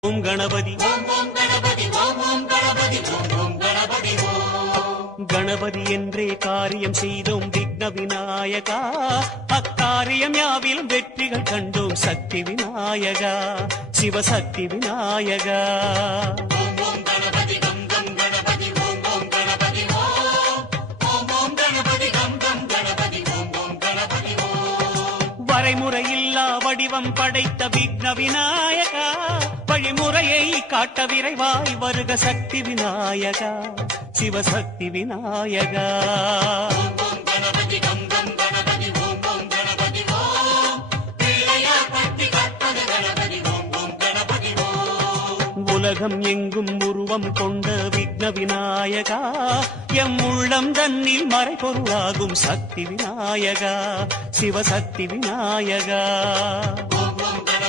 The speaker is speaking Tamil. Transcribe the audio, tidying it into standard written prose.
ஓம் கணபதி கணபதி என்றே காரியம் செய்தோம் விக்ன விநாயகா. அக்காரியம் யாவிலும் வெற்றிகள் கண்டோம் சக்தி விநாயகா, சிவசக்தி விநாயகா. வரைமுறையில்லா வடிவம் படைத்த விக்ன விநாயகா, வழிமுறையை காட்ட விரைவாய் வருக சக்தி விநாயகா, சிவசக்தி விநாயகா. உலகம் எங்கும் உருவம் கொண்ட விக்ன விநாயகா, எம் உள்ளம் தன்னில் மறைபொருளாகும் சக்தி விநாயகா, சிவசக்தி விநாயகா.